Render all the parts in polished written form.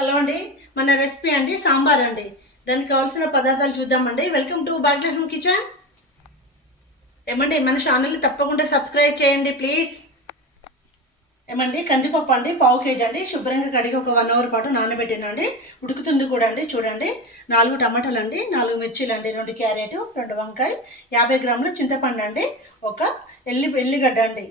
Hello అండి, మన recipe అండి సాంబార్ అండి. దానికి కావాల్సిన పదార్థాలు చూద్దామండి. Welcome to Bhagyalakshmi kitchen. ఏమండి, మన ఛానల్ని తప్పకుండా సబ్స్క్రైబ్ చేయండి ప్లీజ్. ఏమండి, కందిపప్పు అండి 1/2 kg అండి. శుభ్రంగా కడిగి ఒక 1 అవర్ పాటు నానబెట్టినండి. ఉడుకుతుంది కూడా అండి. చూడండి, 4 టమాటాలు అండి, 4 మిర్చీలు అండి, 2 క్యారెట్, 2 వంకాయ, 50 గ్రాముల చింతపండు అండి, ఒక ఎల్లిగడ్డ అండి.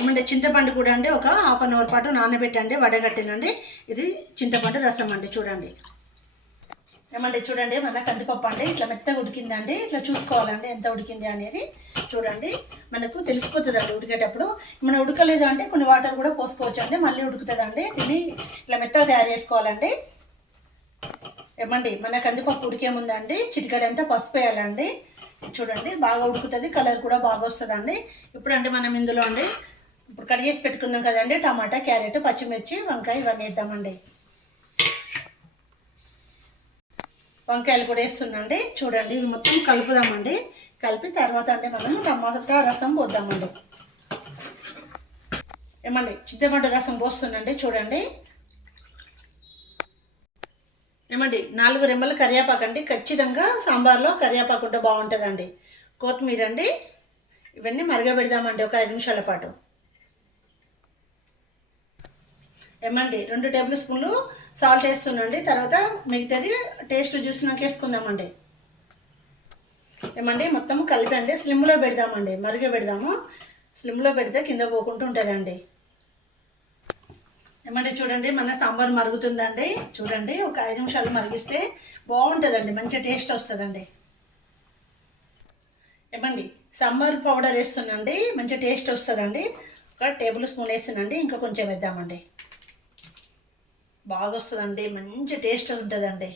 ఏమంటే చింతపండు కూడా అండి ఒక 1/2 అవర్ పాటు నానబెట్టండి, వడగట్టినండి. ఇది చింతపండు రసం అండి. చూడండి ఏమంటే, చూడండి మన కందిపప్పు అండి ఇట్లా మెత్తగా ఉడికిందండి. ఇట్లా చూసుకోవాలండి ఎంత ఉడికింది అనేది. చూడండి, మనకు తెలిసిపోతుందండి ఉడికేటప్పుడు. మనం ఉడకలేదు అంటే కొన్ని వాటర్ కూడా పోసుకోవచ్చు అండి, మళ్ళీ ఉడుకుతుందండి. దీన్ని ఇట్లా మెత్తగా తయారు చేసుకోవాలండి. ఏమండి, మన కందిపప్పు ఉడికే ముందండి చిటికెడంతా పసుపు వేయాలండి. చూడండి, బాగా ఉడుకుతుంది, కలర్ కూడా బాగా వస్తుందండి. ఇప్పుడు అంటే మనం ఇందులో అండి ఇప్పుడు కట్ చేసి పెట్టుకుందాం కదండి, టమాటా, క్యారెట్, పచ్చిమిర్చి, వంకాయ ఇవన్నీ వేద్దామండి. వంకాయలు కూడా వేస్తున్నాండి. చూడండి, ఇవి మొత్తం కలుపుదామండి. కలిపి తర్వాత అంటే మనం టమాటా రసం పోద్దామండి. ఏమండి, చింతపండు రసం పోస్తుందండి. చూడండి ఏమండి, 4 రెమ్మలు కరివేపాకు అండి. ఖచ్చితంగా సాంబార్లో కరివేపాకు ఉంటే బాగుంటుందండి. కొత్తిమీర అండి. ఇవన్నీ మరగబెడదామండి ఒక 5 నిమిషాల పాటు. ఏమండి, 2 టేబుల్ స్పూన్లు సాల్ట్ వేస్తున్నాండి. తర్వాత మిగతాది టేస్ట్ చూసినాక వేసుకుందామండి. ఏమండి, మొత్తం కలిపండి. స్లిమ్లో పెడదామండి, మరగబెడదాము. స్లిమ్లో పెడితే కింద పోకుండా ఉంటుందండి. ఏమంటే, చూడండి మన సాంబార్ మరుగుతుందండి. చూడండి, ఒక 5 నిమిషాలు మరిగిస్తే బాగుంటుందండి, మంచి టేస్ట్ వస్తుందండి. ఏమండి, సాంబార్ పౌడర్ వేస్తున్నాండి, మంచి టేస్ట్ వస్తుందండి. ఒక టేబుల్ స్పూన్ వేస్తున్నాండి, ఇంకా కొంచెం వేద్దామండి. బాగా వస్తుందండి, మంచి టేస్ట్ ఉంటుందండి.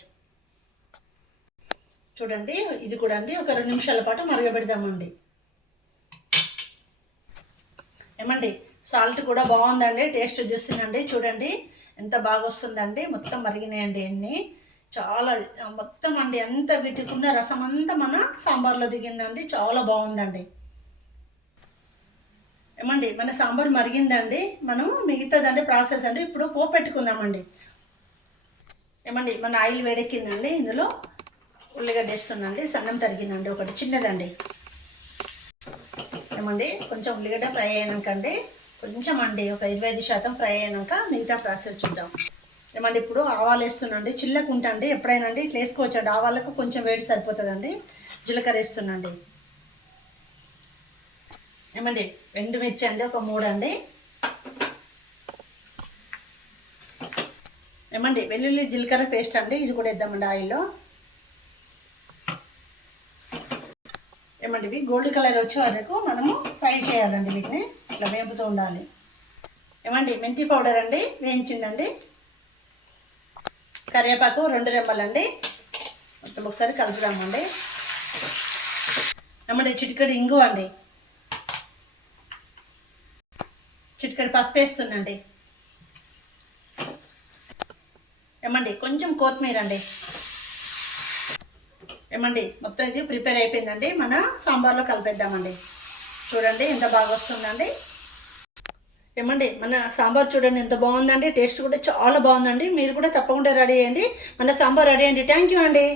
చూడండి, ఇది కూడా అండి ఒక 2 నిమిషాల పాటు మరగబెడదామండి. ఏమండి, సాల్ట్ కూడా బాగుందండి, టేస్ట్ చూస్తుందండి. చూడండి ఎంత బాగా వస్తుందండి. మొత్తం మరిగినాయండి అన్నీ. చాలా మొత్తం అండి అంత వీటికున్న రసం అంతా మన సాంబార్లో దిగిందండి. చాలా బాగుందండి. ఏమండి, మన సాంబార్ మరిగిందండి. మనం మిగతాదండి ప్రాసెస్ అండి ఇప్పుడు పోపు పెట్టుకుందామండి. ఏమండి, మన ఆయిల్ వేడెక్కిందండి. ఇందులో ఉల్లిగడ్డ వేస్తుందండి, సన్నం తరిగిందండి, ఒకటి చిన్నదండి. ఏమండి, కొంచెం ఉల్లిగడ్డ ఫ్రై అయినాకండి, కొంచెం అండి ఒక 25% ఫ్రై అయినాక మిగతా ప్రాసెస్ చూద్దాం. ఏమండి, ఇప్పుడు ఆవాలు వేస్తున్నాండి. చిల్లకుంటండి ఎప్పుడైనా అండి ఇట్లా వేసుకోవచ్చండి. ఆవాలకు కొంచెం వేడి సరిపోతుందండి. జీలకర్ర వేస్తున్నాండి. ఏమండి, ఎండుమిర్చి అండి ఒక 3 అండి. ఏమండి, వెల్లుల్లి జీలకర్ర పేస్ట్ అండి, ఇది కూడా వేద్దామండి ఆయిల్లో. ఏమండి, ఇవి గోల్డ్ కలర్ వచ్చే వరకు మనము ఫ్రై చేయాలండి. వీటిని ఇట్లా వేపుతూ ఉండాలి. ఏమండి, మెంతి పౌడర్ అండి వేయించిందండి. కరివేపాకు 2 రెమ్మలండి. మొత్తం ఒకసారి కలుపుదామండి. ఏమండి, చిటికెడు ఇంగు అండి, చిటికెడు పసుపు వేస్తుందండి. ఏమండి, కొంచెం కొత్తిమీర అండి. ఏమండి, మొత్తం ఇది ప్రిపేర్ అయిపోయిందండి. మన సాంబార్లో కలిపేద్దామండి. చూడండి ఎంత బాగా వస్తుందండి. ఏమండి, మన సాంబార్ చూడండి ఎంత బాగుందండి. టేస్ట్ కూడా చాలా బాగుందండి. మీరు కూడా తప్పకుండా రెడీ చేయండి. మన సాంబార్ రెడీ అండి. థ్యాంక్ యూ అండి.